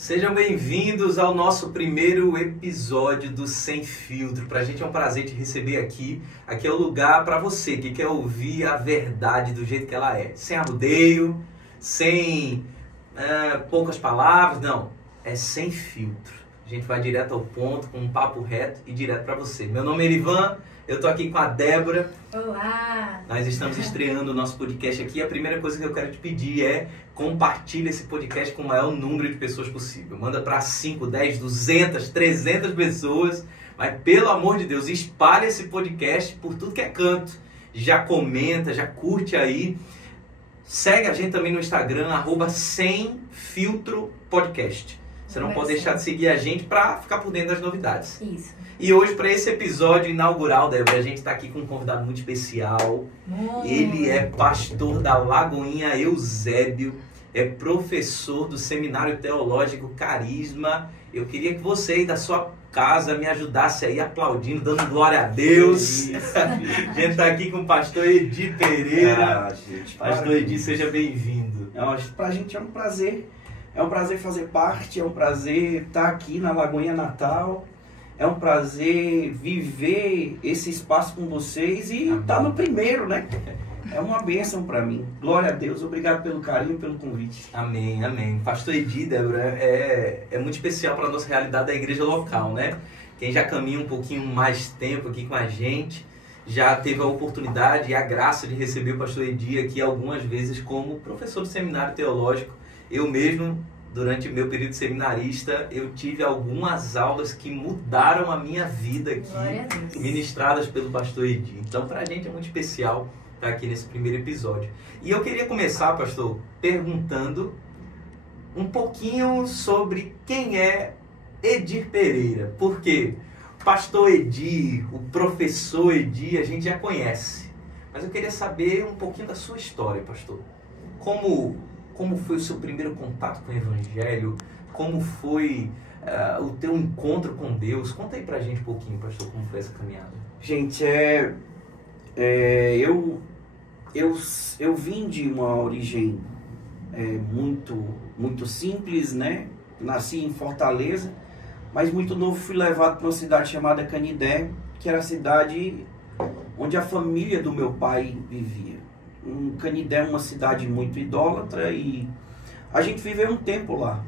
Sejam bem-vindos ao nosso primeiro episódio do Sem Filtro. Pra gente é um prazer te receber aqui. Aqui é o lugar pra você que quer ouvir a verdade do jeito que ela é. Sem arrudeio, sem poucas palavras, não. É sem filtro. A gente vai direto ao ponto, com um papo reto e direto pra você. Meu nome é Erivan, eu tô aqui com a Débora. Olá! Nós estamos estreando o nosso podcast aqui. A primeira coisa que eu quero te pedir é compartilhe esse podcast com o maior número de pessoas possível. Manda para 5, 10, 200, 300 pessoas. Mas, pelo amor de Deus, espalhe esse podcast por tudo que é canto. Já comenta, já curte aí. Segue a gente também no Instagram, @semfiltropodcast. Você não pode deixar de seguir a gente para ficar por dentro das novidades. Isso. E hoje, para esse episódio inaugural, Débora, a gente está aqui com um convidado muito especial. Ele é pastor da Lagoinha Eusébio, é professor do Seminário Teológico Carisma. Eu queria que você aí da sua casa me ajudasse aí aplaudindo, dando glória a Deus. A gente está aqui com o pastor Edi Pereira. Pastor Edi, seja bem-vindo. Para a gente é um prazer. É um prazer fazer parte, é um prazer estar aqui na Lagoinha Natal. É um prazer viver esse espaço com vocês e estar no primeiro, né? É uma bênção para mim. Glória a Deus, obrigado pelo carinho, pelo convite. Amém, amém. Pastor Edi, Débora, é muito especial para a nossa realidade da igreja local, né? Quem já caminha um pouquinho mais tempo aqui com a gente, já teve a oportunidade e a graça de receber o pastor Edi aqui algumas vezes como professor do seminário teológico. Eu mesmo, durante o meu período seminarista, eu tive algumas aulas que mudaram a minha vida aqui, ministradas pelo pastor Edi. Então, para a gente é muito especial estar aqui nesse primeiro episódio. E eu queria começar, pastor, perguntando um pouquinho sobre quem é Edi Pereira. Porque o pastor Edi, o professor Edi, a gente já conhece. Mas eu queria saber um pouquinho da sua história, pastor. Como foi o seu primeiro contato com o Evangelho? Como foi o teu encontro com Deus? Conta aí pra gente um pouquinho, pastor, como foi essa caminhada. Gente, eu vim de uma origem muito simples, né? Nasci em Fortaleza, mas muito novo fui levado para uma cidade chamada Canidé, que era a cidade onde a família do meu pai vivia. Canidé é uma cidade muito idólatra e a gente viveu um tempo lá.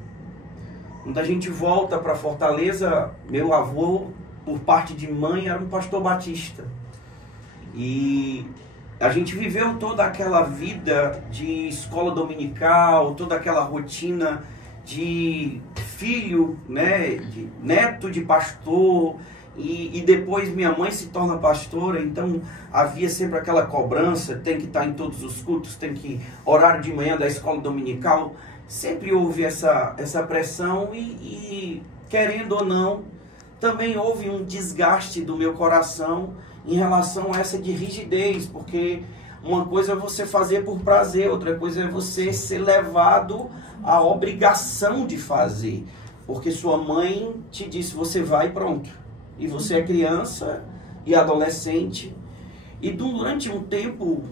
Quando a gente volta para Fortaleza, meu avô, por parte de mãe, era um pastor batista. E a gente viveu toda aquela vida de escola dominical, toda aquela rotina de filho, né, de neto de pastor. E depois minha mãe se torna pastora, então havia sempre aquela cobrança, tem que estar em todos os cultos, tem que horário de manhã da escola dominical, sempre houve essa pressão e querendo ou não, também houve um desgaste do meu coração em relação a essa de rigidez, porque uma coisa é você fazer por prazer, outra coisa é você ser levado à obrigação de fazer, porque sua mãe te disse, você vai e pronto. E você é criança e adolescente. E durante um tempo,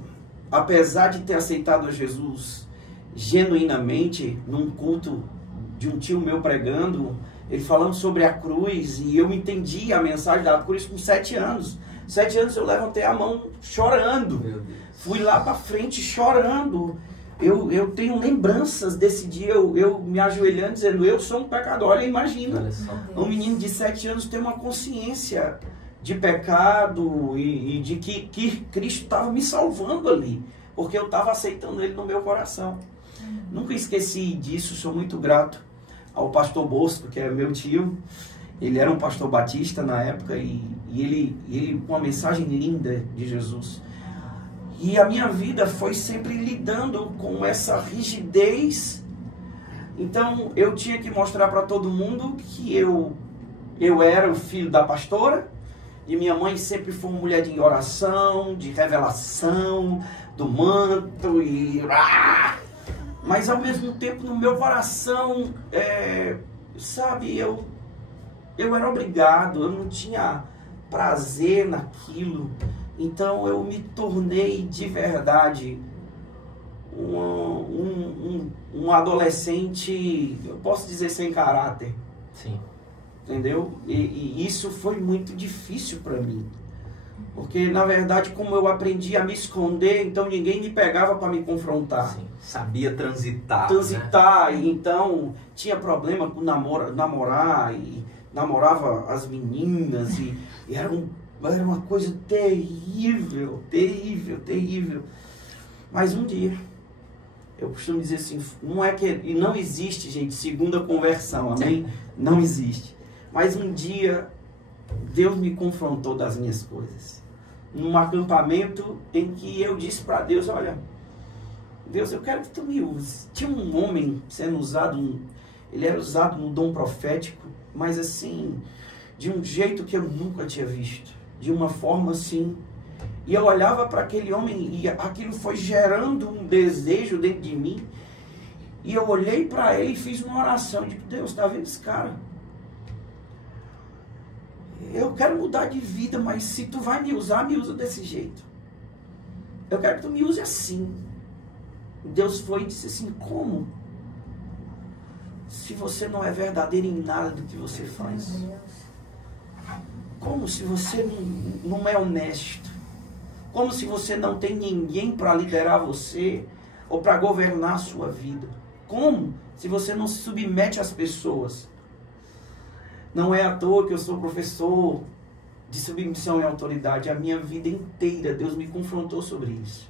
apesar de ter aceitado a Jesus genuinamente, num culto de um tio meu pregando, ele falando sobre a cruz, e eu entendi a mensagem da cruz com 7 anos. 7 anos eu levantei a mão chorando. Fui lá para frente chorando. Eu tenho lembranças desse dia, eu me ajoelhando dizendo, eu sou um pecador. Olha, imagina, um menino de 7 anos tem uma consciência de pecado e de que Cristo estava me salvando ali, porque eu estava aceitando Ele no meu coração. Nunca esqueci disso, sou muito grato ao pastor Bosco, que é meu tio. Ele era um pastor batista na época e ele com uma mensagem linda de Jesus. E a minha vida foi sempre lidando com essa rigidez. Então eu tinha que mostrar para todo mundo que eu era o filho da pastora. E minha mãe sempre foi uma mulher de oração, de revelação, do manto. Mas ao mesmo tempo no meu coração, sabe, eu era obrigado, eu não tinha prazer naquilo. Então eu me tornei de verdade um adolescente, eu posso dizer, sem caráter. Sim. Entendeu? E isso foi muito difícil para mim. Porque, na verdade, como eu aprendi a me esconder, então ninguém me pegava para me confrontar. Sim. Sabia transitar. Transitar, né? E então tinha problema com namorar, e namorava as meninas, e era uma coisa terrível, terrível, terrível. Mas um dia, eu costumo dizer assim, não é que... E não existe, gente, segunda conversão, amém? Não existe. Mas um dia, Deus me confrontou das minhas coisas. Num acampamento em que eu disse para Deus, olha, Deus, eu quero que tu me uses. Tinha um homem sendo usado, ele era usado no dom profético, mas assim, de um jeito que eu nunca tinha visto. De uma forma assim. E eu olhava para aquele homem e aquilo foi gerando um desejo dentro de mim. E eu olhei para ele e fiz uma oração. Digo, Deus, está vendo esse cara? Eu quero mudar de vida, mas se tu vai me usa desse jeito. Eu quero que tu me use assim. Deus foi e disse assim, como? Se você não é verdadeiro em nada do que você faz. Como se você não é honesto. Como se você não tem ninguém para liderar você ou para governar a sua vida. Como se você não se submete às pessoas. Não é à toa que eu sou professor de submissão e autoridade. A minha vida inteira Deus me confrontou sobre isso.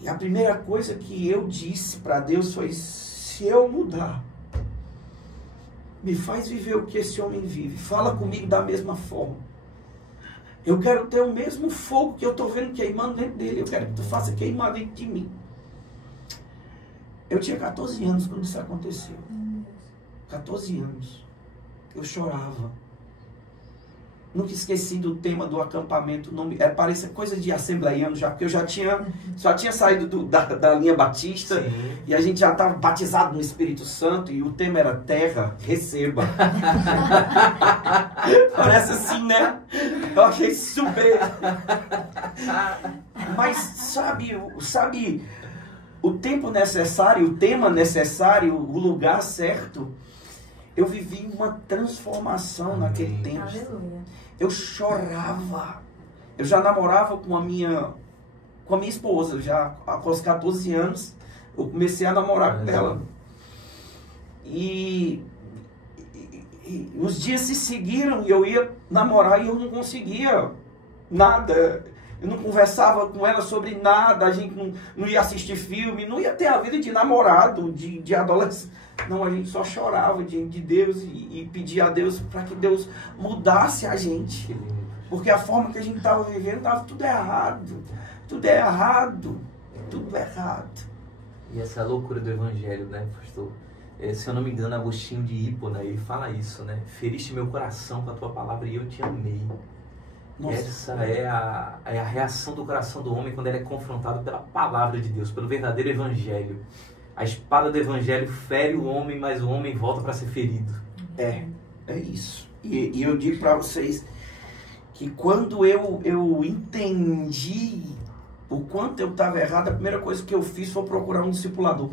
E a primeira coisa que eu disse para Deus foi, se eu mudar, me faz viver o que esse homem vive. Fala comigo da mesma forma. Eu quero ter o mesmo fogo que eu estou vendo queimando dentro dele. Eu quero que tu faça queimar dentro de mim. Eu tinha 14 anos quando isso aconteceu. 14 anos. Eu chorava. Nunca esqueci do tema do acampamento. Parece coisa de assembleiano já, porque eu já tinha saído da linha batista. Sim. E a gente já estava batizado no Espírito Santo e o tema era terra, receba. Parece assim, né? Eu achei super. Mas sabe o tempo necessário, o tema necessário, o lugar certo. Eu vivi uma transformação naquele tempo. Aleluia. Eu chorava. Eu já namorava com a minha esposa, já após 14 anos, eu comecei a namorar com ela. E os dias se seguiram e eu ia namorar e eu não conseguia nada. Eu não conversava com ela sobre nada, a gente não ia assistir filme, não ia ter a vida de namorado, de adolescente. Não, a gente só chorava diante de Deus e pedia a Deus para que Deus mudasse a gente. Porque a forma que a gente estava vivendo estava tudo errado. Tudo errado. Tudo errado. E essa loucura do evangelho, né, pastor? Se eu não me engano, Agostinho de Hipona, ele fala isso, né? Feriste meu coração com a tua palavra e eu te amei. Nossa. Essa é a reação do coração do homem quando ele é confrontado pela palavra de Deus, pelo verdadeiro evangelho. A espada do evangelho fere o homem, mas o homem volta para ser ferido. É isso. E eu digo para vocês que quando eu entendi o quanto eu estava errado, a primeira coisa que eu fiz foi procurar um discipulador.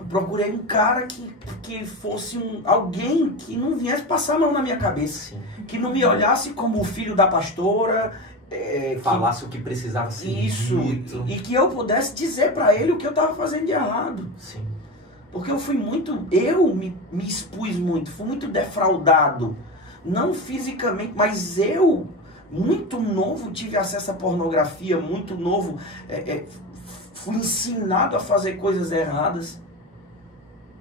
Eu procurei um cara que fosse alguém que não viesse passar a mão na minha cabeça. Sim. Que não me olhasse como o filho da pastora. Falasse o que precisava ser dito. E que eu pudesse dizer para ele o que eu estava fazendo de errado. Sim. Porque eu me expus muito, fui muito defraudado. Não fisicamente, mas eu, muito novo, tive acesso à pornografia, muito novo, fui ensinado a fazer coisas erradas.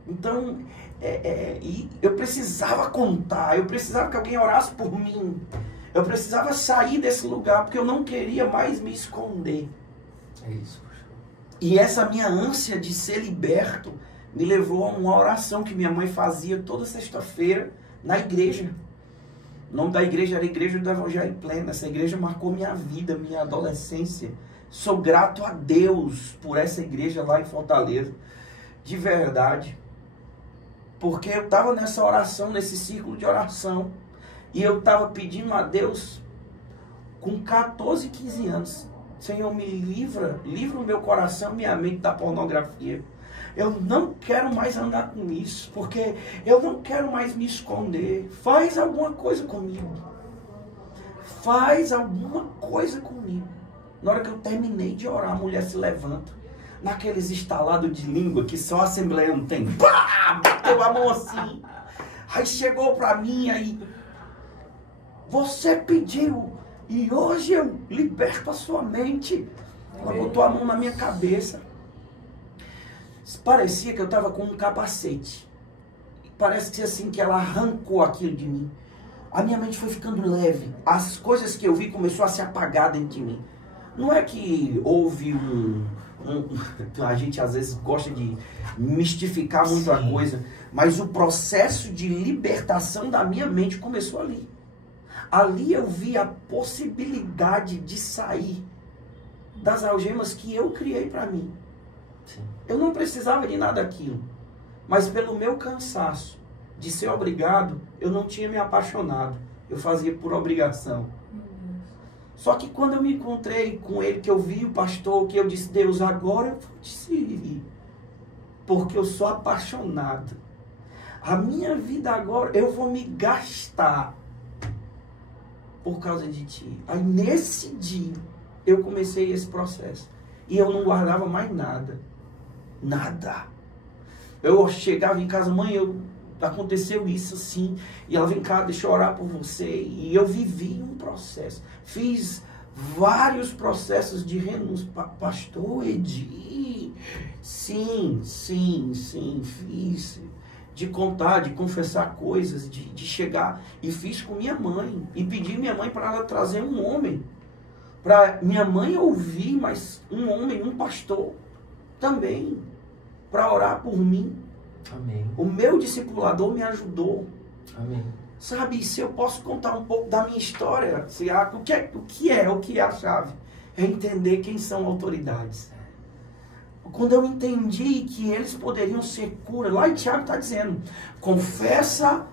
Então, e eu precisava contar, eu precisava que alguém orasse por mim. Eu precisava sair desse lugar, porque eu não queria mais me esconder. É isso. E essa minha ânsia de ser liberto me levou a uma oração que minha mãe fazia toda sexta-feira na igreja. O nome da igreja era Igreja do Evangelho Pleno. Essa igreja marcou minha vida, minha adolescência. Sou grato a Deus por essa igreja lá em Fortaleza. De verdade. Porque eu estava nessa oração, nesse círculo de oração. E eu estava pedindo a Deus, com 14, 15 anos, Senhor, me livra o meu coração, minha mente da pornografia. Eu não quero mais andar com isso, porque eu não quero mais me esconder. Faz alguma coisa comigo. Faz alguma coisa comigo. Na hora que eu terminei de orar, a mulher se levanta. Naqueles estalados de língua que só a Assembleia não tem. Pá! Bateu a mão assim. Aí chegou pra mim, aí... Você pediu, e hoje eu liberto a sua mente. Ela botou a mão na minha cabeça. Parecia que eu estava com um capacete. Parece que assim, que ela arrancou aquilo de mim. A minha mente foi ficando leve. As coisas que eu vi começou a se apagar dentro de mim. Não é que houve a gente às vezes gosta de mistificar muito a coisa, mas o processo de libertação da minha mente começou ali. Ali eu vi a possibilidade de sair das algemas que eu criei para mim. Sim. Eu não precisava de nada daquilo, mas pelo meu cansaço de ser obrigado, eu não tinha me apaixonado. Eu fazia por obrigação. Só que quando eu me encontrei com ele, que eu vi o pastor, que eu disse, Deus, agora eu vou te servir, porque eu sou apaixonado. A minha vida agora, eu vou me gastar por causa de ti. Aí nesse dia, eu comecei esse processo. E eu não guardava mais nada. Nada. Eu chegava em casa, mãe, aconteceu isso assim, e ela vem cá, deixa eu orar por você, e eu vivi um processo, fiz vários processos de renúncia, pastor Edi, sim, fiz, de contar, de confessar coisas, de chegar, e fiz com minha mãe, e pedi minha mãe para ela trazer um homem, para minha mãe ouvir, mas um homem, um pastor, também, para orar por mim. Amém. O meu discipulador me ajudou. Amém. Sabe, se eu posso contar um pouco da minha história, o que é a chave? É entender quem são autoridades. Quando eu entendi que eles poderiam ser cura, lá em Tiago está dizendo, confessa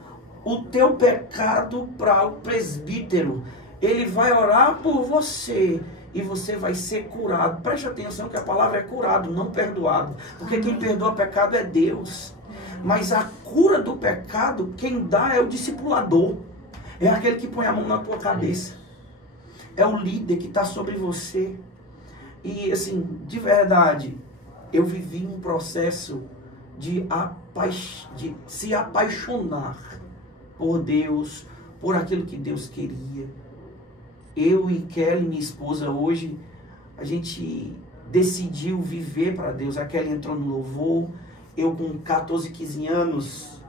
o teu pecado para o presbítero, ele vai orar por você e você vai ser curado. Preste atenção que a palavra é curado, não perdoado, porque quem perdoa pecado é Deus. Mas a cura do pecado, quem dá é o discipulador. É aquele que põe a mão na tua cabeça. É o líder que está sobre você. E assim, de verdade, eu vivi um processo de se apaixonar por Deus, por aquilo que Deus queria. Eu e Kelly, minha esposa, hoje, a gente decidiu viver para Deus. A Kelly entrou no louvor. Eu com 14, 15 anos,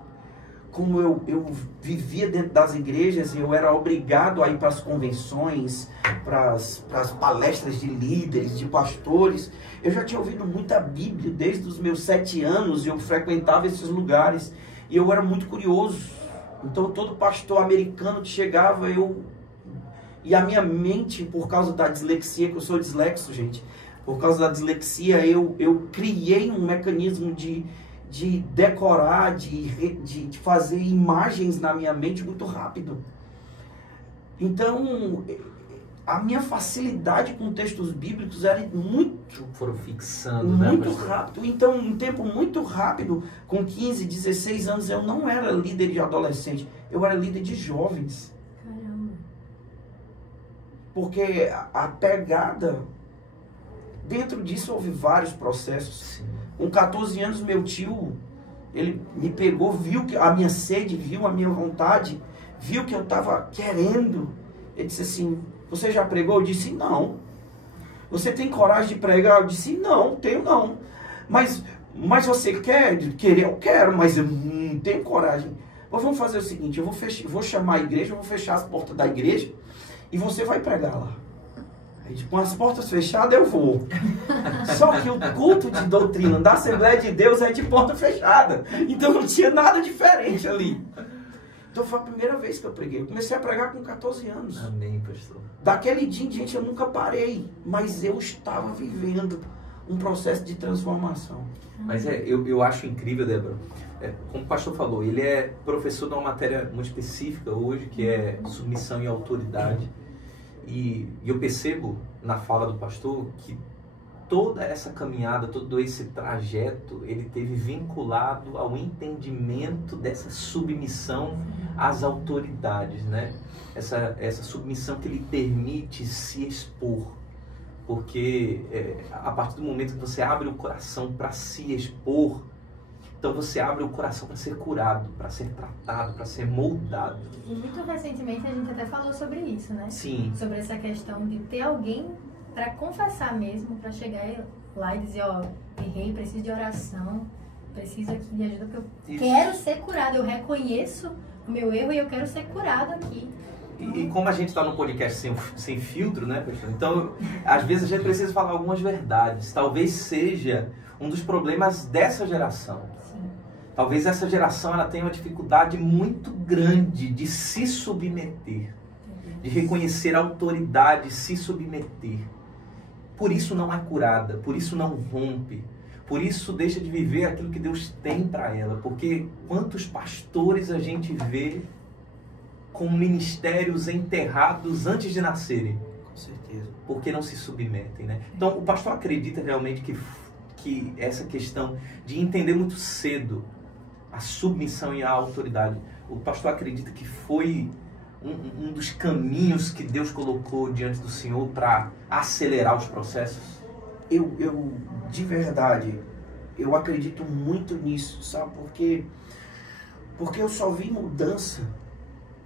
como eu vivia dentro das igrejas, eu era obrigado a ir para as convenções, para as palestras de líderes, de pastores. Eu já tinha ouvido muita Bíblia desde os meus 7 anos, eu frequentava esses lugares e eu era muito curioso. Então todo pastor americano que chegava, e a minha mente, por causa da dislexia, que eu sou dislexo, gente, por causa da dislexia, eu criei um mecanismo de decorar, de fazer imagens na minha mente muito rápido. Então, a minha facilidade com textos bíblicos era muito... Foram fixando, muito rápido. Então, um tempo muito rápido, com 15, 16 anos, eu não era líder de adolescente, eu era líder de jovens. Caramba. Porque a pegada... Dentro disso houve vários processos. Sim. Com 14 anos, meu tio, ele me pegou, viu que a minha sede, viu a minha vontade, viu que eu estava querendo. Ele disse assim, você já pregou? Eu disse, não. Você tem coragem de pregar? Eu disse, não, tenho não. Mas você quer? Querer eu quero, mas eu não tenho coragem. Mas vamos fazer o seguinte, eu vou chamar a igreja, eu vou fechar as portas da igreja e você vai pregar lá. Com as portas fechadas eu vou. Só que o culto de doutrina da Assembleia de Deus é de porta fechada. Então não tinha nada diferente ali. Então foi a primeira vez que eu preguei. Eu comecei a pregar com 14 anos. Amém, pastor. Daquele dia em diante eu nunca parei. Mas eu estava vivendo um processo de transformação. Mas eu acho incrível, Débora. Como o pastor falou, ele é professor de uma matéria muito específica hoje, que é submissão e autoridade. E eu percebo na fala do pastor que toda essa caminhada, todo esse trajeto, ele teve vinculado ao entendimento dessa submissão às autoridades, né? Essa submissão que lhe permite se expor. Porque a partir do momento que você abre o coração para se expor, então você abre o coração para ser curado, para ser tratado, para ser moldado. E muito recentemente a gente até falou sobre isso, né? Sim. Sobre essa questão de ter alguém para confessar mesmo, para chegar lá e dizer, ó, errei, preciso de oração, preciso aqui de ajuda, porque eu quero ser curado, eu reconheço o meu erro e eu quero ser curado aqui. E como a gente está no podcast sem filtro, né, pastor? Então, às vezes a gente precisa falar algumas verdades. Talvez seja um dos problemas dessa geração. Sim. Talvez essa geração ela tenha uma dificuldade muito grande de se submeter, de reconhecer a autoridade, se submeter. Por isso não é curada, por isso não rompe, por isso deixa de viver aquilo que Deus tem para ela. Porque quantos pastores a gente vê com ministérios enterrados antes de nascerem? Com certeza. Porque não se submetem, né? Então, o pastor acredita realmente que essa questão de entender muito cedo a submissão e a autoridade, o pastor acredita que foi um dos caminhos que Deus colocou diante do Senhor para acelerar os processos? Eu, de verdade, eu acredito muito nisso, sabe? Porque eu só vi mudança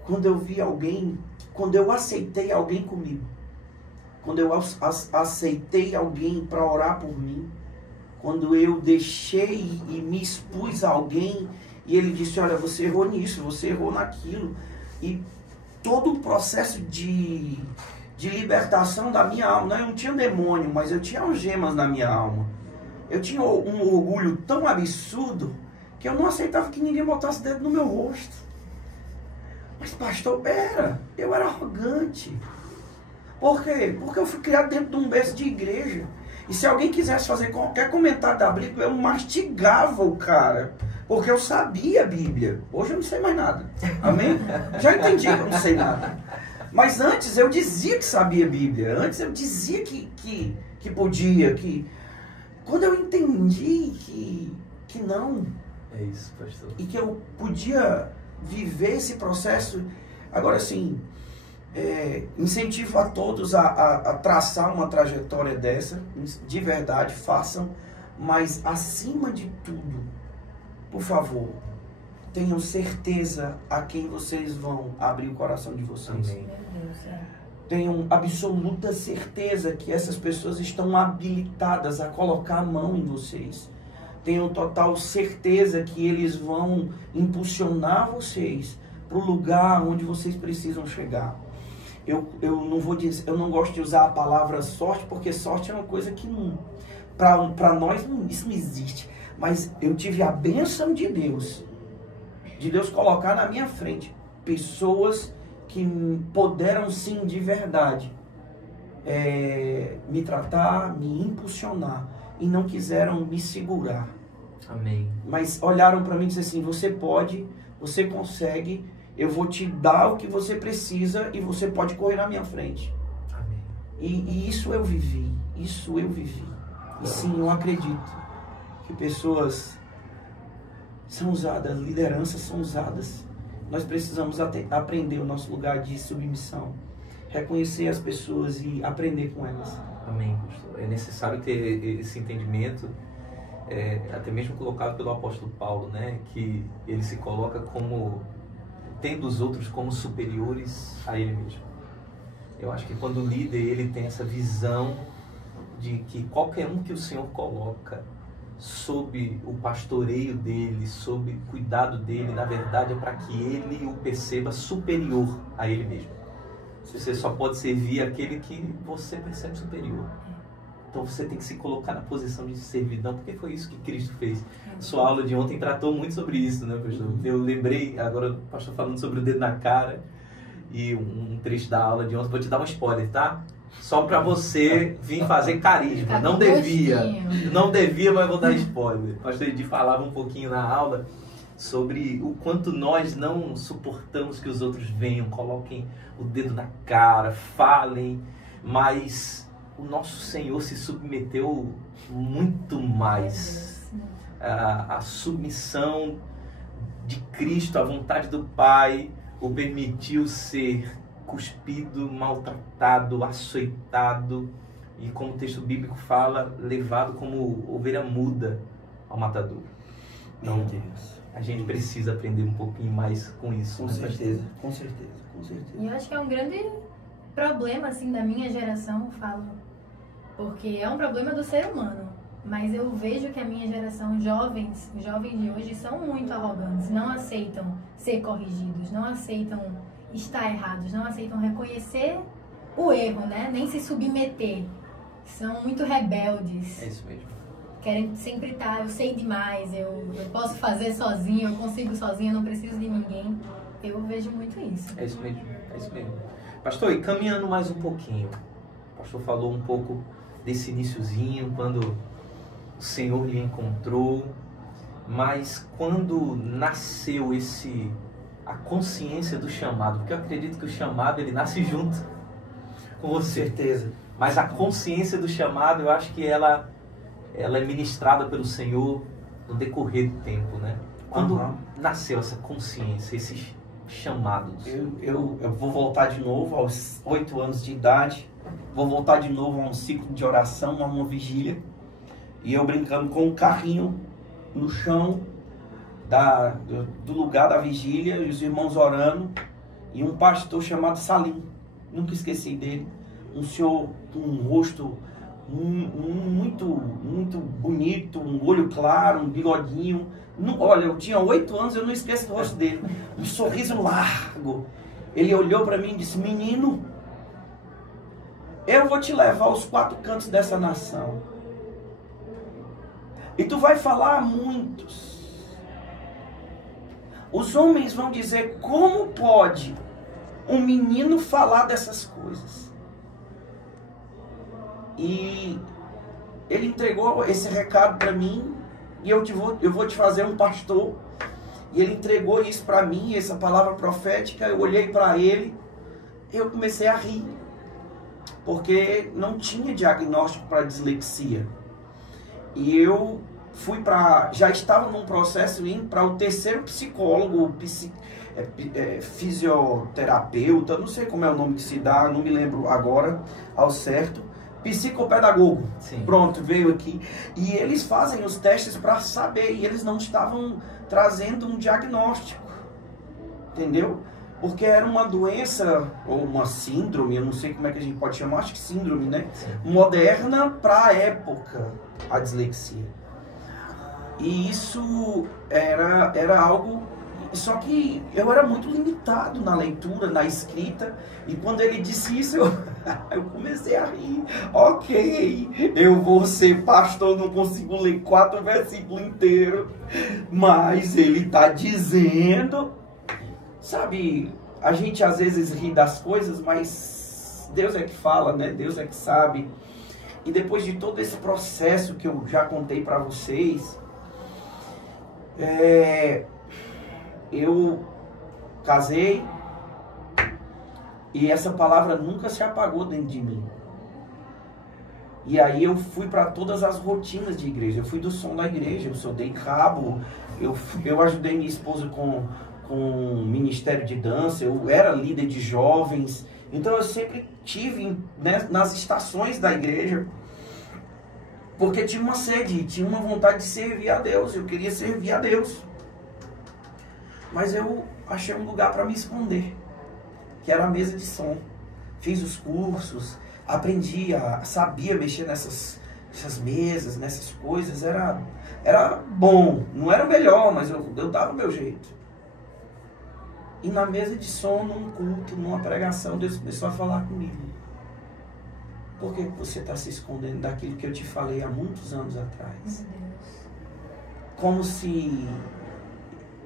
quando eu vi alguém, quando eu aceitei alguém comigo, quando eu aceitei alguém para orar por mim, quando eu deixei e me expus a alguém e ele disse, olha, você errou nisso, você errou naquilo. E todo o processo de libertação da minha alma, eu não tinha demônio, mas eu tinha algemas na minha alma. Eu tinha um orgulho tão absurdo que eu não aceitava que ninguém botasse dedo no meu rosto. Mas pastor, eu era arrogante. Por quê? Porque eu fui criado dentro de um berço de igreja. E se alguém quisesse fazer qualquer comentário da Bíblia, eu mastigava o cara. Porque eu sabia a Bíblia. Hoje eu não sei mais nada. Amém? Já entendi que eu não sei nada. Mas antes eu dizia que sabia a Bíblia. Antes eu dizia que podia. Quando eu entendi que não. É isso, pastor. E que eu podia viver esse processo. Agora sim, incentivo a todos a traçar uma trajetória dessa. De verdade, façam. Mas acima de tudo, por favor, tenham certeza a quem vocês vão abrir o coração de vocês. Amém. Tenham absoluta certeza que essas pessoas estão habilitadas a colocar a mão em vocês. Tenham total certeza que eles vão impulsionar vocês para o lugar onde vocês precisam chegar. Eu não gosto de usar a palavra sorte, porque sorte é uma coisa que para nós isso não existe. Mas eu tive a bênção de Deus colocar na minha frente pessoas que puderam sim, de verdade, me tratar, me impulsionar e não quiseram me segurar. Amém. Mas olharam para mim e disseram assim, você pode, você consegue, eu vou te dar o que você precisa e você pode correr na minha frente. Amém. E isso eu vivi. E sim, eu acredito que pessoas são usadas, lideranças são usadas. Nós precisamos aprender o nosso lugar de submissão, reconhecer as pessoas e aprender com elas. Amém, pastor. É necessário ter esse entendimento, até mesmo colocado pelo apóstolo Paulo, né? Que ele se coloca como tendo os outros como superiores a ele mesmo. Eu acho que quando o líder ele tem essa visão de que qualquer um que o Senhor coloca sob o pastoreio dele, sob o cuidado dele, na verdade é para que ele o perceba superior a ele mesmo. Você só pode servir aquele que você percebe superior. Então você tem que se colocar na posição de servidão, porque foi isso que Cristo fez. Sua aula de ontem tratou muito sobre isso, né, pastor? Eu lembrei, agora o pastor falando sobre o dedo na cara, e um trecho da aula de ontem, vou te dar um spoiler, tá? Só para você vir fazer carisma. Não devia, mas vou dar spoiler. O pastor Edi falava um pouquinho na aula sobre o quanto nós não suportamos que os outros venham, coloquem o dedo na cara, falem, mas o nosso Senhor se submeteu muito mais. A submissão de Cristo à vontade do Pai o permitiu ser cuspido, maltratado, açoitado e, como o texto bíblico fala, levado como ovelha muda ao matadouro. Então, a gente precisa aprender um pouquinho mais com isso. Com certeza, com certeza, com certeza. E eu acho que é um grande problema, assim, da minha geração, falo, porque é um problema do ser humano, mas eu vejo que a minha geração, os jovens de hoje são muito arrogantes, não aceitam ser corrigidos, não aceitam estar errados, não aceitam reconhecer o erro, né? Nem se submeter. São muito rebeldes. É isso mesmo. Querem sempre estar, eu sei demais, eu posso fazer sozinho, eu consigo sozinho, eu não preciso de ninguém. Eu vejo muito isso. É isso mesmo, é isso mesmo. Pastor, e caminhando mais um pouquinho, o pastor falou um pouco desse iniciozinho, quando o Senhor lhe encontrou, mas quando nasceu a consciência do chamado, porque eu acredito que o chamado ele nasce junto com você. Com certeza. Mas a consciência do chamado, eu acho que ela é ministrada pelo Senhor no decorrer do tempo, né? Quando nasceu essa consciência, esses chamados? Eu vou voltar de novo aos 8 anos de idade, vou voltar de novo a um ciclo de oração, a uma vigília, e eu brincando com um carrinho no chão do lugar da vigília, e os irmãos orando, e um pastor chamado Salim, nunca esqueci dele, um senhor com um rosto muito, muito bonito, um olho claro, um bigodinho. Olha, eu tinha 8 anos, eu não esqueço do rosto dele. Um sorriso largo. Ele olhou para mim e disse: menino, eu vou te levar aos 4 cantos dessa nação. E tu vai falar a muitos. Os homens vão dizer: como pode um menino falar dessas coisas? E ele entregou esse recado para mim, e eu vou te fazer um pastor. E ele entregou isso para mim, essa palavra profética. Eu olhei para ele, eu comecei a rir, porque não tinha diagnóstico para dislexia. E eu já estava num processo indo para o 3º psicólogo, fisioterapeuta, não sei como é o nome que se dá, não me lembro agora ao certo. Psicopedagogo. Sim. Pronto, veio aqui. E eles fazem os testes para saber, e eles não estavam trazendo um diagnóstico. Entendeu? Porque era uma doença, ou uma síndrome, eu não sei como é que a gente pode chamar, acho que síndrome, né? Sim. Moderna para a época, a dislexia. E isso era algo... Só que eu era muito limitado na leitura, na escrita, e quando ele disse isso, eu comecei a rir. Ok, eu vou ser pastor, não consigo ler 4 versículos inteiros, mas ele está dizendo... Sabe, a gente às vezes ri das coisas, mas Deus é que fala, né? Deus é que sabe. E depois de todo esse processo que eu já contei para vocês, eu casei e essa palavra nunca se apagou dentro de mim. E aí eu fui para todas as rotinas de igreja. Eu fui do som da igreja, eu soldei cabo, eu ajudei minha esposa com ministério de dança, eu era líder de jovens. Então eu sempre tive, né, nas estações da igreja, porque tinha uma sede, tinha uma vontade de servir a Deus, eu queria servir a Deus. Mas eu achei um lugar para me esconder, que era a mesa de som. Fiz os cursos, sabia mexer nessas mesas, nessas coisas. Era bom, não era o melhor, mas eu dava o meu jeito. E na mesa de som, num culto, numa pregação, Deus começou a falar comigo. Por que você está se escondendo daquilo que eu te falei há muitos anos atrás? Como se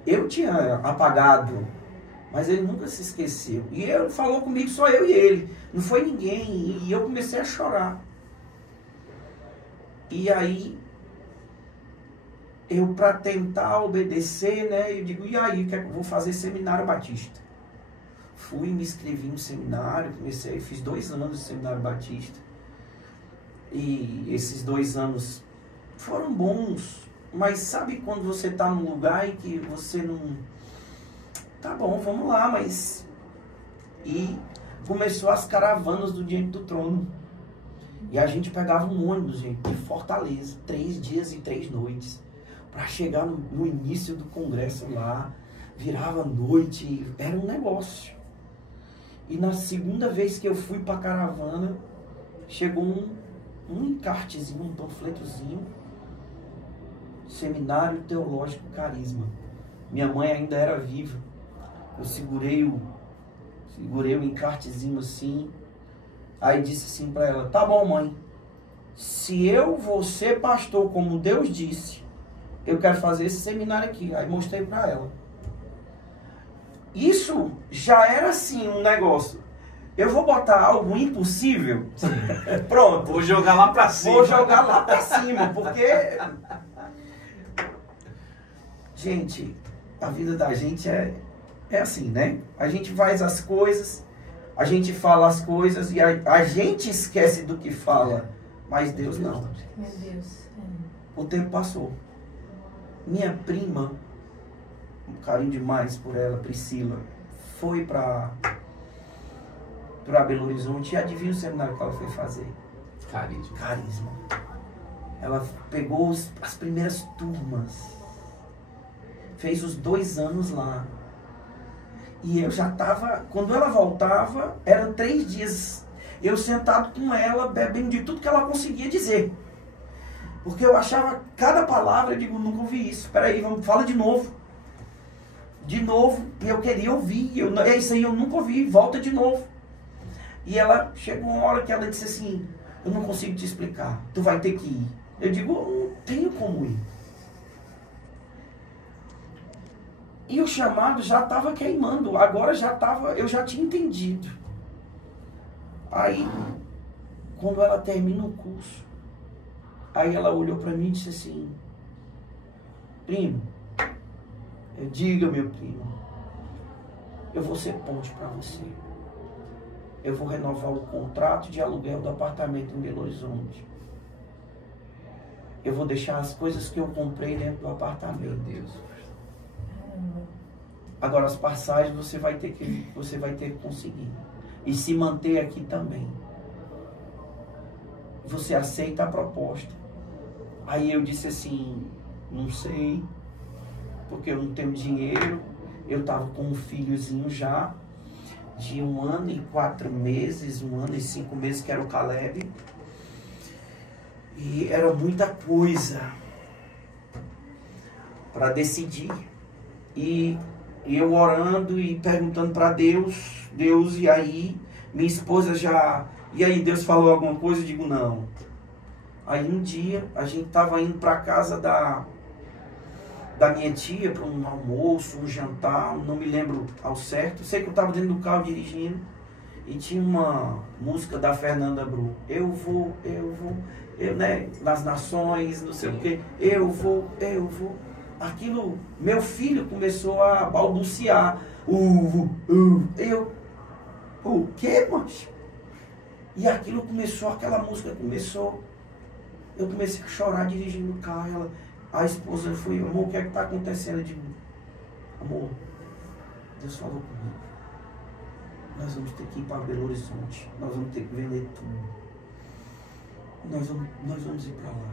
eu tinha apagado, mas ele nunca se esqueceu. E ele falou comigo, só eu e ele. Não foi ninguém. E eu comecei a chorar. E aí, eu para tentar obedecer, né, eu digo, e aí, o que é que eu vou fazer? Seminário Batista. Fui, me inscrevi no seminário, fiz 2 anos de seminário Batista. E esses 2 anos foram bons, mas sabe quando você tá num lugar e que você não... Tá bom, vamos lá, mas... E começou as caravanas do Diante do Trono. E a gente pegava um ônibus, gente, de Fortaleza, 3 dias e 3 noites, para chegar no início do congresso lá, virava noite, era um negócio. E na segunda vez que eu fui para a caravana, chegou um encartezinho, um panfletozinho, Seminário Teológico Carisma. Minha mãe ainda era viva. Eu segurei o encartezinho assim, aí disse assim para ela, tá bom, mãe, se eu vou ser pastor como Deus disse, eu quero fazer esse seminário aqui. Aí mostrei para ela. Isso já era assim um negócio. Eu vou botar algo impossível. Pronto. Vou jogar lá pra cima. Vou jogar lá pra cima, porque... Gente, a vida da gente é assim, né? A gente faz as coisas, a gente fala as coisas e a gente esquece do que fala, mas Deus não. Meu Deus. O tempo passou. Minha prima, um carinho demais por ela, Priscila, foi para Belo Horizonte e adivinha o seminário que ela foi fazer? Carisma. Ela pegou as primeiras turmas, fez os 2 anos lá. E eu já estava, quando ela voltava, eram 3 dias, eu sentado com ela, bebendo de tudo que ela conseguia dizer. Porque eu achava cada palavra, eu digo, nunca ouvi isso. Peraí, fala de novo. De novo, e eu queria ouvir. É isso aí, eu nunca ouvi, volta de novo. E ela, chegou uma hora que ela disse assim, eu não consigo te explicar, tu vai ter que ir. Eu digo, eu não tenho como ir. E o chamado já estava queimando, agora eu já tinha entendido. Aí, quando ela termina o curso, aí ela olhou para mim e disse assim, primo, diga meu primo, eu vou ser ponte para você. Eu vou renovar o contrato de aluguel do apartamento em Belo Horizonte. Eu vou deixar as coisas que eu comprei dentro do apartamento. Meu Deus. Agora as passagens você vai ter que conseguir. E se manter aqui também. Você aceita a proposta. Aí eu disse assim, não sei, porque eu não tenho dinheiro. Eu estava com um filhozinho já, de 1 ano e 4 meses, 1 ano e 5 meses, que era o Caleb. E era muita coisa para decidir. E eu orando e perguntando para Deus, e aí minha esposa já... E aí, Deus falou alguma coisa? Eu digo, não. Aí um dia, a gente estava indo para a casa da minha tia, para um almoço, um jantar, não me lembro ao certo. Sei que eu estava dentro do carro dirigindo e tinha uma música da Fernanda Bru. Eu vou, né, nas nações, não sei o quê. Eu vou. Aquilo, meu filho começou a balbuciar. O quê, macho? E aquilo começou, aquela música começou. Eu comecei a chorar dirigindo o carro. A esposa foi, amor, o que é que está acontecendo? Eu digo, amor, Deus falou comigo. Nós vamos ter que ir para Belo Horizonte. Nós vamos ter que vender tudo. Nós vamos ir para lá.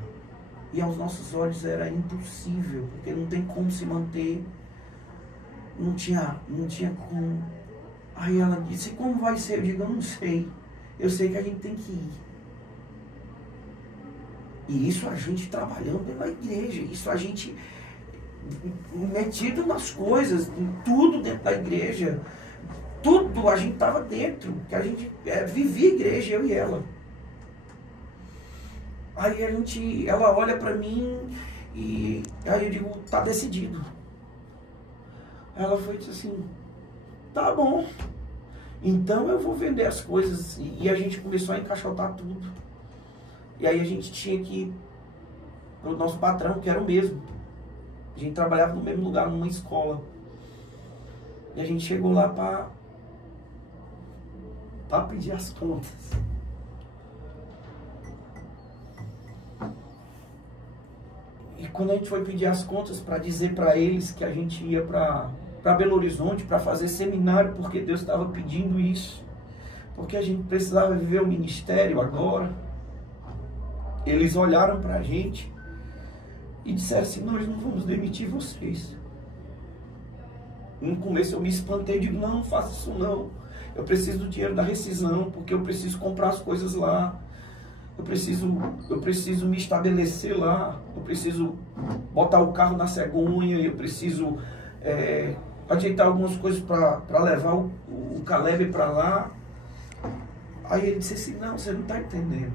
E aos nossos olhos era impossível, porque não tem como se manter. Não tinha como. Aí ela disse, como vai ser? Eu digo, eu não sei. Eu sei que a gente tem que ir. E isso a gente trabalhando pela igreja. Isso a gente metido nas coisas, em tudo dentro da igreja. Tudo a gente estava dentro. Que a gente vivia a igreja, eu e ela. Aí ela olha pra mim e aí eu digo, tá decidido. Ela foi e disse assim, tá bom, então eu vou vender as coisas. E a gente começou a encaixotar tudo. E aí a gente tinha que ir pro nosso patrão, que era o mesmo. A gente trabalhava no mesmo lugar, numa escola. E a gente chegou lá para pedir as contas. quando a gente foi pedir as contas para dizer para eles que a gente ia para Belo Horizonte para fazer seminário, porque Deus estava pedindo isso, porque a gente precisava viver o ministério agora, eles olharam para a gente e disseram assim: nós não vamos demitir vocês. No começo eu me espantei, digo: não faça isso não, eu preciso do dinheiro da rescisão, porque eu preciso comprar as coisas lá, eu preciso me estabelecer lá, eu preciso botar o carro na cegonha, eu preciso ajeitar algumas coisas para levar o Caleb para lá. Aí ele disse assim: não, você não está entendendo,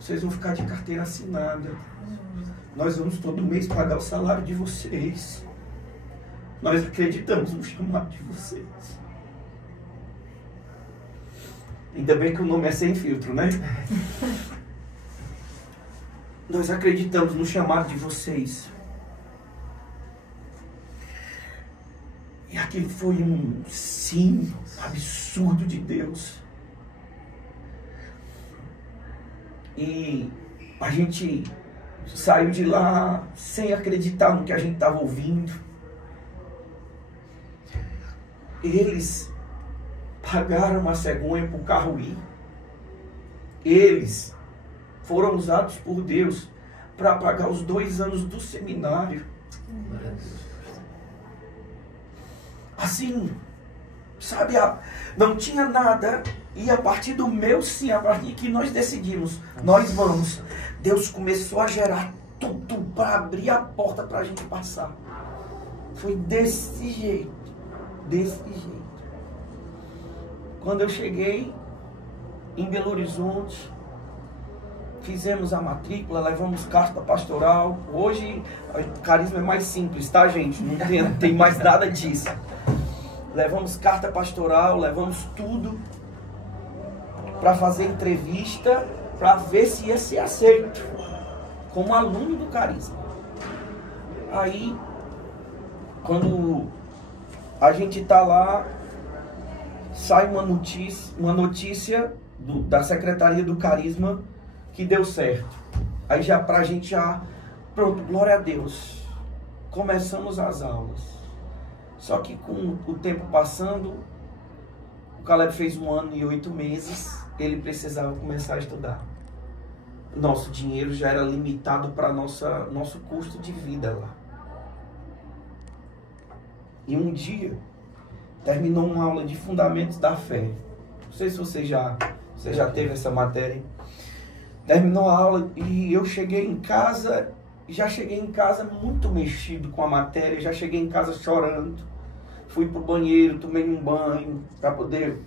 vocês vão ficar de carteira assinada, nós vamos todo mês pagar o salário de vocês, nós acreditamos no chamado de vocês. Ainda bem que o nome é Sem Filtro, né? Nós acreditamos no chamado de vocês. E aquilo foi um sim absurdo de Deus. E a gente saiu de lá sem acreditar no que a gente estava ouvindo. Eles pagaram uma cegonha para o carro ir. Eles foram usados por Deus para pagar os 2 anos do seminário. Assim, sabe, não tinha nada. E a partir do meu sim, a partir que nós decidimos, nós vamos, Deus começou a gerar tudo para abrir a porta para a gente passar. Foi desse jeito, desse jeito. Quando eu cheguei em Belo Horizonte, fizemos a matrícula, levamos carta pastoral. Hoje, o Carisma é mais simples, tá, gente? Não tem mais nada disso. Levamos carta pastoral, levamos tudo para fazer entrevista, para ver se ia ser aceito como aluno do Carisma. Aí, quando a gente tá lá, sai uma notícia da Secretaria do Carisma que deu certo. Aí já pra gente pronto, glória a Deus, começamos as aulas. Só que com o tempo passando, o Caleb fez 1 ano e 8 meses, ele precisava começar a estudar. Nosso dinheiro já era limitado para nosso custo de vida lá. E um dia, terminou uma aula de Fundamentos da Fé. Não sei se você já teve essa matéria. Terminou a aula e eu cheguei em casa, muito mexido com a matéria, já cheguei em casa chorando. Fui pro banheiro, tomei um banho para poder,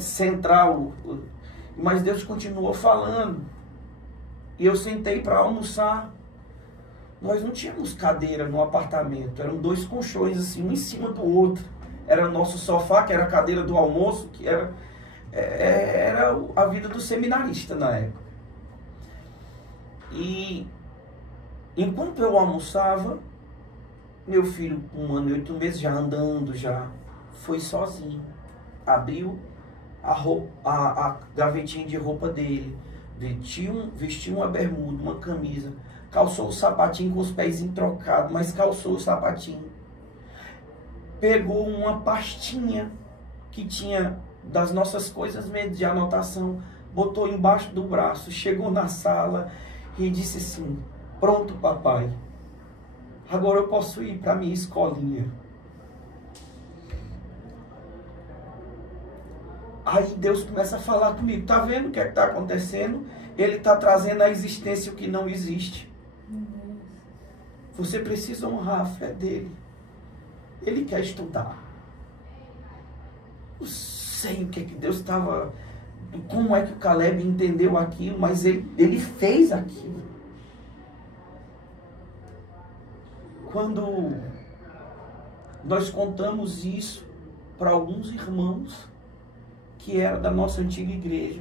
centrar mas Deus continuou falando. E eu sentei para almoçar. Nós não tínhamos cadeira no apartamento, eram 2 colchões assim, um em cima do outro. Era o nosso sofá, que era a cadeira do almoço, que era a vida do seminarista na época. E enquanto eu almoçava, meu filho, 1 ano e 8 meses, já andando, já foi sozinho. Abriu a gavetinha de roupa dele, vestiu uma bermuda, uma camisa, calçou o sapatinho com os pés trocados, mas calçou o sapatinho. Pegou uma pastinha que tinha das nossas coisas mesmo de anotação, botou embaixo do braço, chegou na sala e disse assim: pronto, papai, agora eu posso ir para minha escolinha. Aí Deus começa a falar comigo: tá vendo o que é que está acontecendo? Ele está trazendo à existência o que não existe. Você precisa honrar a fé dele. Ele quer estudar. Não sei o que Deus estava... Como é que o Caleb entendeu aquilo, mas ele fez aquilo. Quando nós contamos isso para alguns irmãos que era da nossa antiga igreja,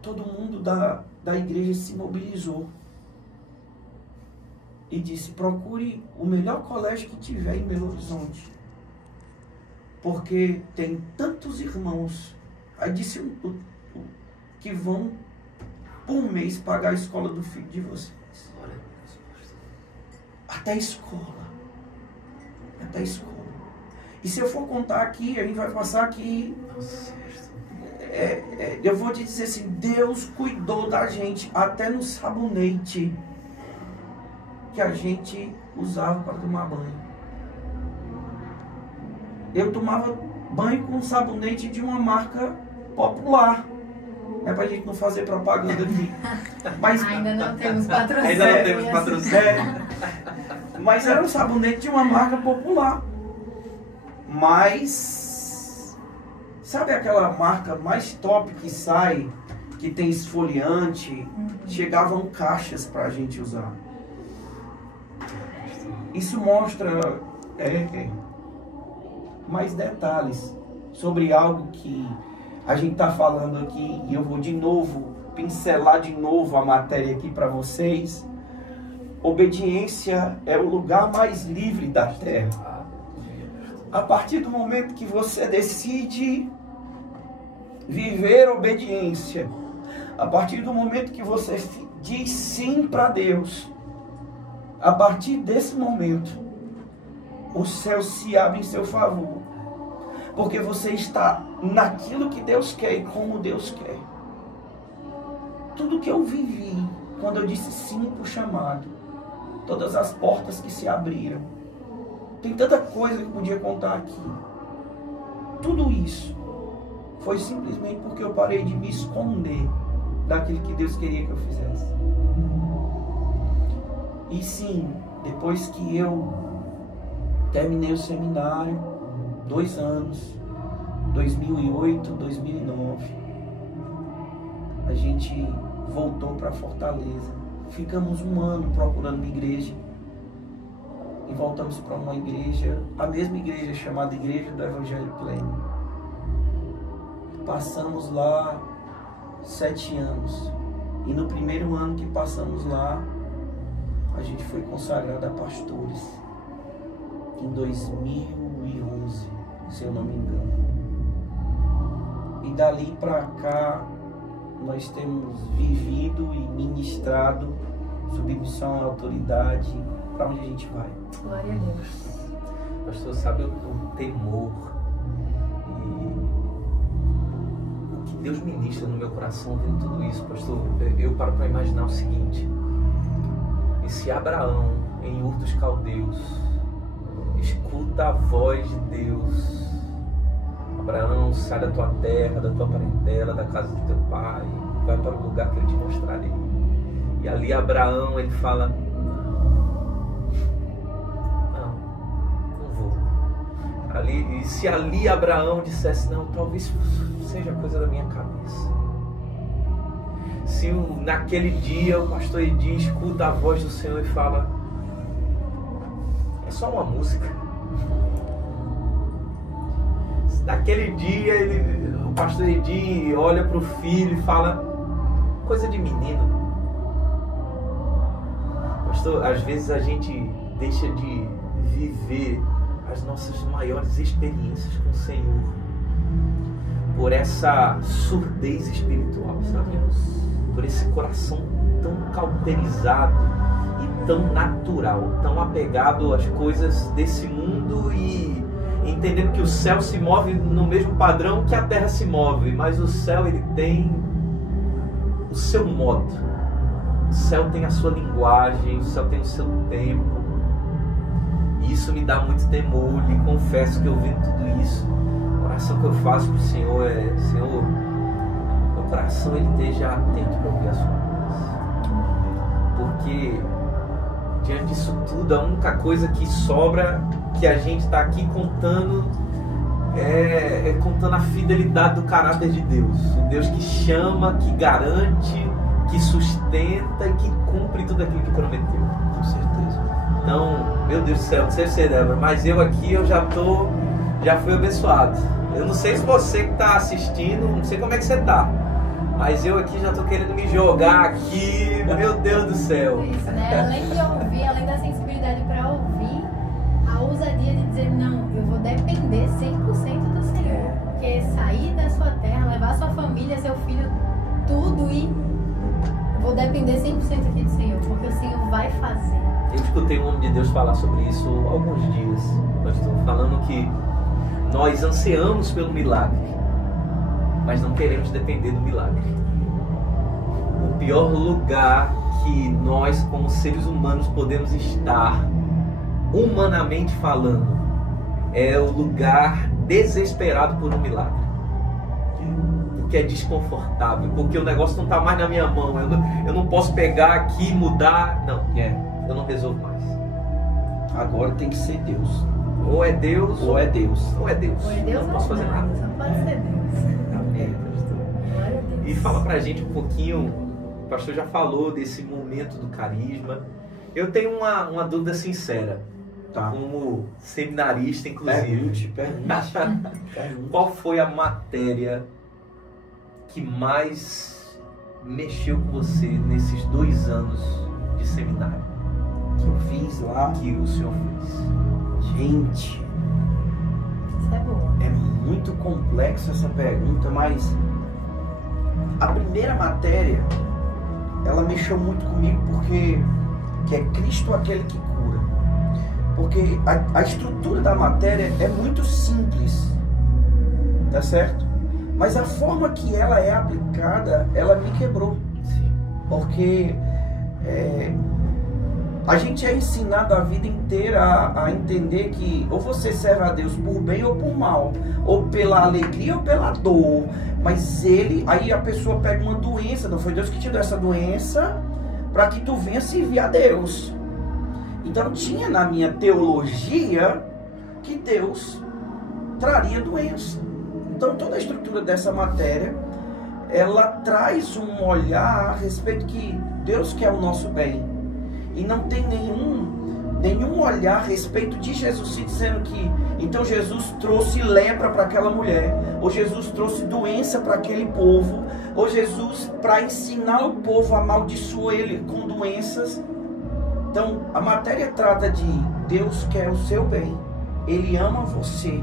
todo mundo da igreja se mobilizou e disse: procure o melhor colégio que tiver em Belo Horizonte, porque tem tantos irmãos, aí disse, que vão por mês pagar a escola do filho de vocês. até a escola. Até a escola. E se eu for contar aqui, a gente vai passar aqui. Eu vou te dizer assim, Deus cuidou da gente até no sabonete que a gente usava para tomar banho. Eu tomava banho com sabonete de uma marca popular. É pra gente não fazer propaganda aqui. Mas ainda não temos patrocínio. Ainda não temos patrocínio. Mas era um sabonete de uma marca popular. Mas sabe aquela marca mais top que sai, que tem esfoliante? Chegavam caixas pra gente usar. Isso mostra mais detalhes sobre algo que a gente está falando aqui, e eu vou de novo pincelar de novo a matéria aqui para vocês. Obediência é o lugar mais livre da terra. A partir do momento que você decide viver obediência, a partir do momento que você diz sim para Deus, a partir desse momento, o céu se abre em seu favor. Porque você está naquilo que Deus quer e como Deus quer. Tudo que eu vivi, quando eu disse sim para o chamado, todas as portas que se abriram, tem tanta coisa que eu podia contar aqui. Tudo isso foi simplesmente porque eu parei de me esconder daquilo que Deus queria que eu fizesse. E sim, depois que eu terminei o seminário, 2 anos, 2008, 2009, a gente voltou para Fortaleza. Ficamos 1 ano procurando uma igreja e voltamos para uma igreja, a mesma igreja chamada Igreja do Evangelho Pleno. Passamos lá 7 anos e no primeiro ano que passamos lá, a gente foi consagrado a pastores em 2011, se eu não me engano. E dali para cá nós temos vivido e ministrado submissão à autoridade. Para onde a gente vai? Glória a Deus. Pastor, sabe o temor e o que Deus ministra no meu coração vendo tudo isso, pastor? Eu paro para imaginar o seguinte: esse Abraão em Ur dos Caldeus escuta a voz de Deus. Abraão, sai da tua terra, da tua parentela, da casa do teu pai, vai para o lugar que eu te mostrarei. E ali Abraão, ele fala: não vou. E se ali Abraão dissesse: não, talvez seja coisa da minha cabeça. Se naquele dia o pastor Edi escuta a voz do Senhor e fala: é só uma música. Naquele dia o pastor Edi olha para o filho e fala: coisa de menino. Pastor, às vezes a gente deixa de viver as nossas maiores experiências com o Senhor por essa surdez espiritual, sabe? Por esse coração tão cauterizado e tão natural, tão apegado às coisas desse mundo e entendendo que o céu se move no mesmo padrão que a terra se move, mas o céu ele tem o seu modo, o céu tem a sua linguagem, o céu tem o seu tempo, e isso me dá muito temor. Lhe confesso que eu vendo tudo isso, a oração que eu faço para o Senhor é: Senhor, meu coração ele esteja atento para ouvir a sua voz, porque diante disso tudo, a única coisa que sobra, que a gente está aqui contando, é contando a fidelidade do caráter de Deus. O Deus que chama, que garante, que sustenta e que cumpre tudo aquilo que prometeu. Com certeza. Então, meu Deus do céu, não sei se Débora, mas eu aqui eu já fui abençoado. Eu não sei se você que está assistindo, não sei como é que você está, mas eu aqui já estou querendo me jogar aqui, meu Deus do céu. Isso, né? Além de ouvir, além da sensibilidade para ouvir, a ousadia de dizer: não, eu vou depender 100% do Senhor. Porque sair da sua terra, levar sua família, seu filho, tudo, e vou depender 100% aqui do Senhor. Porque o Senhor vai vai fazer. Eu escutei um homem de Deus falar sobre isso há alguns dias, pastor, falando que nós ansiamos pelo milagre, mas não queremos depender do milagre. O pior lugar que nós, como seres humanos, podemos estar, humanamente falando, é o lugar desesperado por um milagre. Porque é desconfortável, porque o negócio não está mais na minha mão, eu não posso pegar aqui e mudar, não, eu não resolvo mais. Agora tem que ser Deus. Ou é Deus, ou é Deus. Ou é Deus, não posso fazer nada. Só pode ser Deus. Amém, pastor. Glória a Deus. E fala pra gente um pouquinho, o pastor já falou desse momento do carisma. Eu tenho uma dúvida sincera, Tá. como seminarista, inclusive. Pergunte. Qual foi a matéria que mais mexeu com você nesses 2 anos de seminário Que eu fiz lá. que o senhor fez? Gente, Isso é bom. é muito complexo essa pergunta, mas a primeira matéria, ela mexeu muito comigo porque que é Cristo aquele que cura. Porque a estrutura da matéria é muito simples, tá certo? Mas a forma que ela é aplicada, ela me quebrou. Sim. Porque a gente é ensinado a vida inteira a entender que ou você serve a Deus por bem ou por mal, ou pela alegria ou pela dor. Mas aí a pessoa pega uma doença, não foi Deus que te deu essa doença para que tu venha servir a Deus. Então tinha na minha teologia que Deus traria doença. Então toda a estrutura dessa matéria, ela traz um olhar a respeito que Deus quer o nosso bem. E não tem nenhum olhar a respeito de Jesus, se dizendo que então Jesus trouxe lepra para aquela mulher, ou Jesus trouxe doença para aquele povo, ou Jesus, para ensinar o povo, amaldiçoou ele com doenças. Então a matéria trata de Deus quer o seu bem, Ele ama você,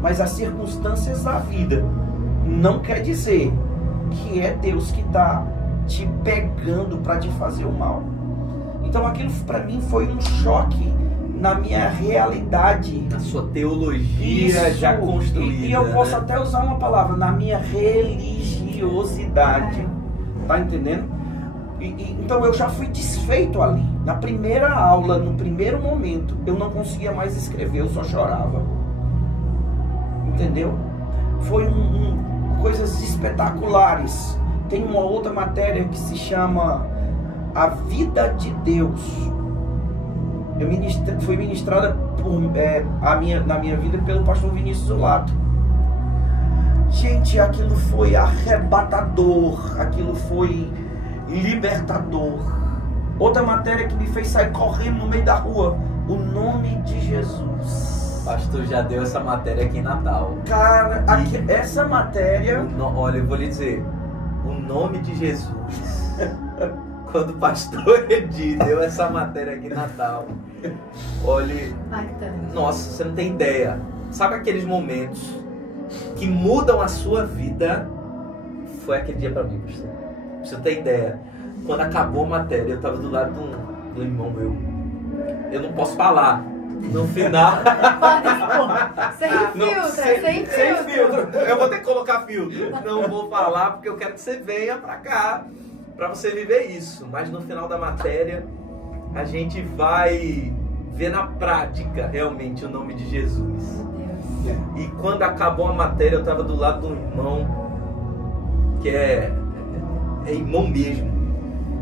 mas as circunstâncias da vida não quer dizer que é Deus que está te pegando para te fazer o mal. Então aquilo para mim foi um choque na minha realidade. Na sua teologia já construída. E eu posso até usar uma palavra, na minha religiosidade. Tá entendendo? Então eu já fui desfeito ali. Na primeira aula, no primeiro momento, eu não conseguia mais escrever, eu só chorava. Entendeu? Foi coisas espetaculares. Tem uma outra matéria que se chama A Vida de Deus. Foi ministrada na minha vida pelo pastor Vinícius Zulato. Gente, aquilo foi arrebatador, aquilo foi libertador. Outra matéria que me fez sair correndo no meio da rua, o nome de Jesus. Pastor já deu essa matéria aqui em Natal. Cara, essa matéria... Olha, eu vou lhe dizer, o nome de Jesus... Quando o pastor Edi deu essa matéria aqui em Natal, olha, nossa, você não tem ideia. Sabe aqueles momentos que mudam a sua vida? Foi aquele dia para mim, pastor. Pra você ter ideia, quando acabou a matéria, eu estava do lado do irmão meu. Eu não posso falar. No final... Sem filtro. Eu vou ter que colocar filtro. Não vou falar porque eu quero que você venha para cá, para você viver isso. Mas no final da matéria, a gente vai ver na prática realmente o nome de Jesus. E quando acabou a matéria, eu estava do lado de um irmão que é irmão mesmo.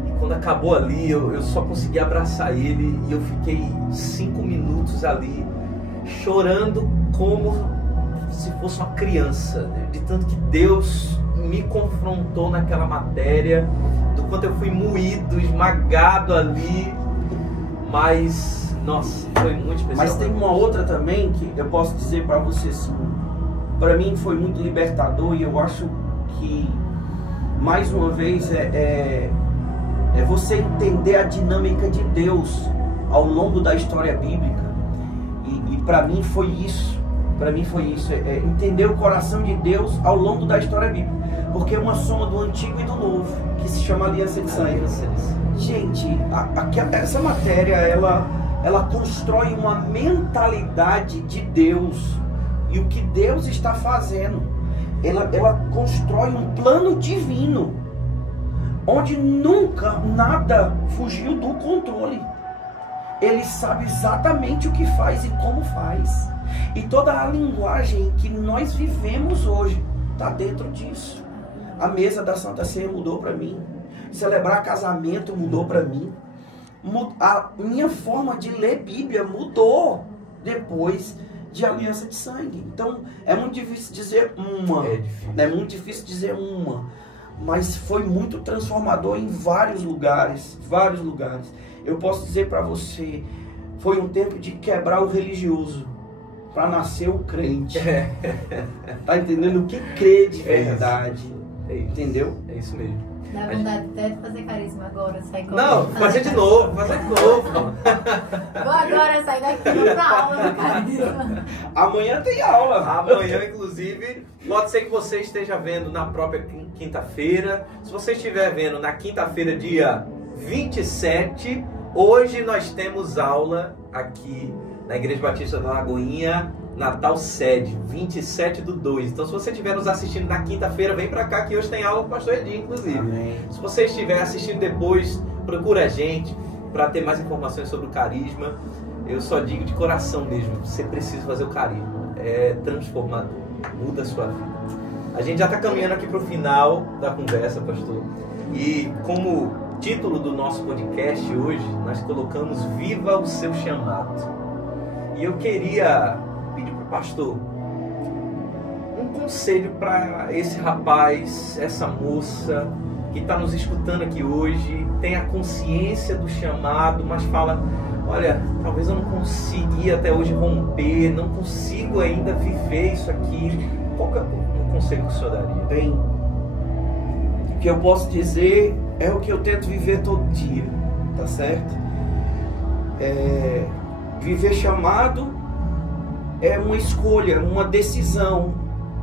E quando acabou ali, eu só consegui abraçar ele e eu fiquei 5 minutos ali chorando como se fosse uma criança, de tanto que Deus me confrontou naquela matéria, do quanto eu fui moído, esmagado ali. Mas, nossa, foi muito especial. Mas tem uma outra também que eu posso dizer para você assim, para mim foi muito libertador, e eu acho que mais uma vez é você entender a dinâmica de Deus ao longo da história bíblica. E para mim foi isso. Para mim foi isso, entender o coração de Deus ao longo da história bíblica, porque é uma soma do antigo e do novo, que se chama aliança de sangue. Gente, essa matéria, ela constrói uma mentalidade de Deus e o que Deus está fazendo. Ela constrói um plano divino, onde nunca nada fugiu do controle. Ele sabe exatamente o que faz e como faz. E toda a linguagem que nós vivemos hoje está dentro disso. A mesa da Santa Ceia mudou para mim. Celebrar casamento mudou para mim. A minha forma de ler Bíblia mudou depois de aliança de sangue. Então, é muito difícil dizer uma. É muito difícil dizer uma. Mas foi muito transformador em vários lugares. Vários lugares. Eu posso dizer para você, foi um tempo de quebrar o religioso para nascer o crente. Tá entendendo? O que crê de verdade. Entendeu? É isso mesmo. Dá vontade até de fazer carisma agora, sair com Não, fazer de novo. Vou agora sair daqui e vou pra aula do carisma. Amanhã tem aula. Amanhã, inclusive, pode ser que você esteja vendo na própria quinta-feira. Se você estiver vendo na quinta-feira, dia 27, hoje nós temos aula aqui na Igreja Batista da Lagoinha, Natal Sede, 27/2. Então, se você estiver nos assistindo na quinta-feira, vem pra cá que hoje tem aula com o pastor Edinho, inclusive. Amém. Se você estiver assistindo depois, procura a gente para ter mais informações sobre o carisma. Eu só digo de coração mesmo, você precisa fazer o carisma. É transformador, muda a sua vida. A gente já está caminhando aqui para o final da conversa, pastor. E como título do nosso podcast hoje, nós colocamos Viva o Seu Chamado. E eu queria pedir para o pastor um conselho para esse rapaz, essa moça que está nos escutando aqui hoje, tem a consciência do chamado, mas fala, olha, talvez eu não consegui até hoje romper, não consigo ainda viver isso aqui. Qual que é o conselho que o senhor daria? Bem, o que eu posso dizer é o que eu tento viver todo dia, tá certo? Viver chamado é uma escolha, uma decisão,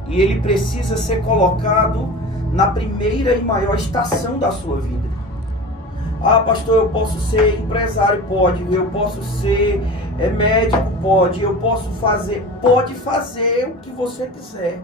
e ele precisa ser colocado na primeira e maior estação da sua vida. Ah, pastor, eu posso ser empresário? Pode. Eu posso ser médico? Pode. Eu posso fazer? Pode fazer o que você quiser.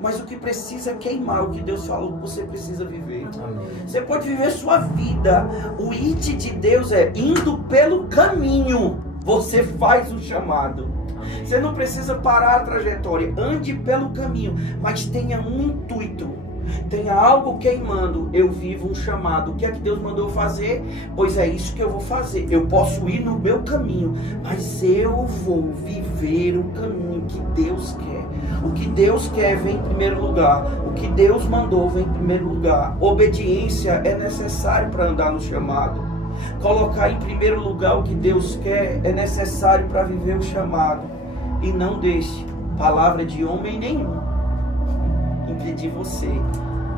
Mas o que precisa é queimar o que Deus falou que você precisa viver. Amém. Você pode viver sua vida. O id de Deus é indo pelo caminho. Você faz o chamado. Amém. Você não precisa parar a trajetória. Ande pelo caminho. Mas tenha um intuito. Tenha algo queimando. Eu vivo um chamado. O que é que Deus mandou fazer? Pois é isso que eu vou fazer. Eu posso ir no meu caminho, mas eu vou viver o caminho que Deus quer. O que Deus quer vem em primeiro lugar. O que Deus mandou vem em primeiro lugar. Obediência é necessário para andar no chamado. Colocar em primeiro lugar o que Deus quer é necessário para viver o chamado. E não deixe palavra de homem nenhum impedir você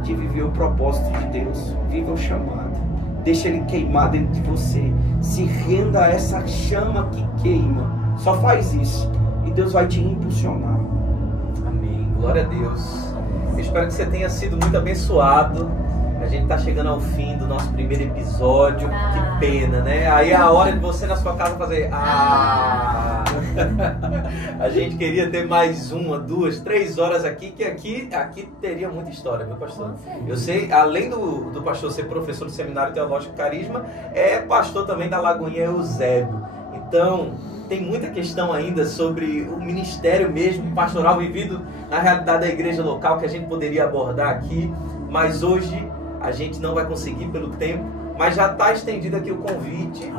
de viver o propósito de Deus. Viva o chamado. Deixa ele queimar dentro de você. Se renda a essa chama que queima. Só faz isso e Deus vai te impulsionar. Amém. Glória a Deus. Eu espero que você tenha sido muito abençoado. A gente está chegando ao fim do nosso primeiro episódio. Que pena, né? Aí é a hora de você na sua casa fazer A gente queria ter mais 1, 2, 3 horas aqui, que aqui teria muita história, meu pastor. Eu sei, além do pastor ser professor do Seminário Teológico Carisma, é pastor também da Lagoinha Eusébio. Então, tem muita questão ainda sobre o ministério mesmo, pastoral vivido na realidade da igreja local, que a gente poderia abordar aqui, mas hoje a gente não vai conseguir pelo tempo, mas já está estendido aqui o convite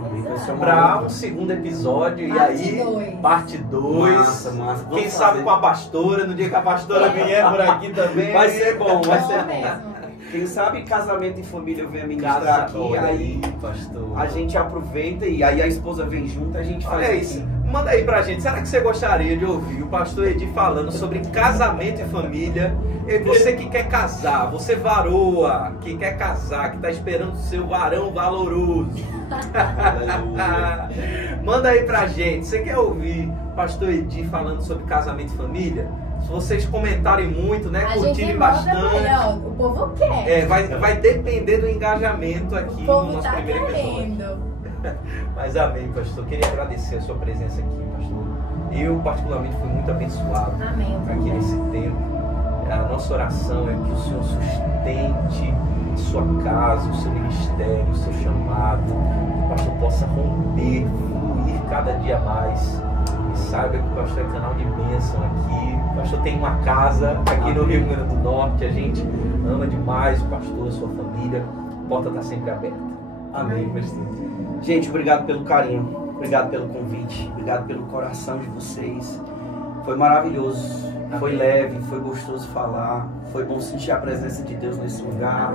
para um segundo episódio, e aí, parte 2. Massa. Quem sabe com a pastora, no dia que a pastora vier por aqui também. Vai ser bom, vai ser bom. Quem sabe casamento e família eu venho ministrar aqui, aí pastor, a gente aproveita e aí a esposa vem junto, a gente faz isso. Manda aí pra gente, será que você gostaria de ouvir o pastor Edir falando sobre casamento e família? E você que quer casar, você varoa, que quer casar, que tá esperando o seu varão valoroso. Manda aí pra gente, você quer ouvir o pastor Edir falando sobre casamento e família? Se vocês comentarem muito, né? A Curtirem gente mostra bastante. pra ele, ó, o povo quer. Vai depender do engajamento aqui O povo no nosso tá primeiro episódio. querendo. Mas amém, pastor. Queria agradecer a sua presença aqui, pastor. Eu, particularmente, fui muito abençoado Amém. aqui nesse tempo. A nossa oração é que o Senhor sustente a sua casa, o seu ministério, o seu chamado. Que o pastor possa romper, fluir cada dia mais. E saiba que o pastor é canal de bênção aqui. O pastor tem uma casa aqui no Rio Grande do Norte. A gente ama demais o pastor, a sua família. A porta está sempre aberta. Amém, pastor. Gente, obrigado pelo carinho, obrigado pelo convite, obrigado pelo coração de vocês. Foi maravilhoso, foi leve, foi gostoso falar, foi bom sentir a presença de Deus nesse lugar,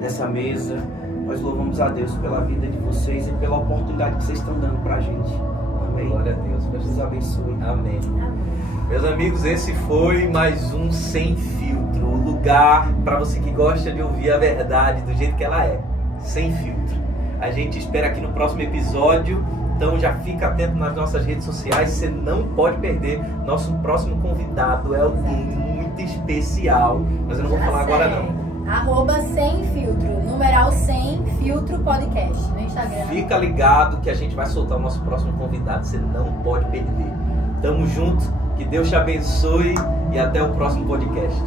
nessa mesa. Nós louvamos a Deus pela vida de vocês e pela oportunidade que vocês estão dando pra gente. Amém. Glória a Deus. Deus abençoe. Amém. Meus amigos, esse foi mais um Sem Filtro, o lugar para você que gosta de ouvir a verdade do jeito que ela é, sem filtro. A gente espera aqui no próximo episódio, então já fica atento nas nossas redes sociais, você não pode perder. Nosso próximo convidado é alguém muito especial, mas eu não vou falar agora não. @semfiltro, numeral sem filtro podcast no Instagram. Fica ligado que a gente vai soltar o nosso próximo convidado, você não pode perder. Tamo junto, que Deus te abençoe e até o próximo podcast.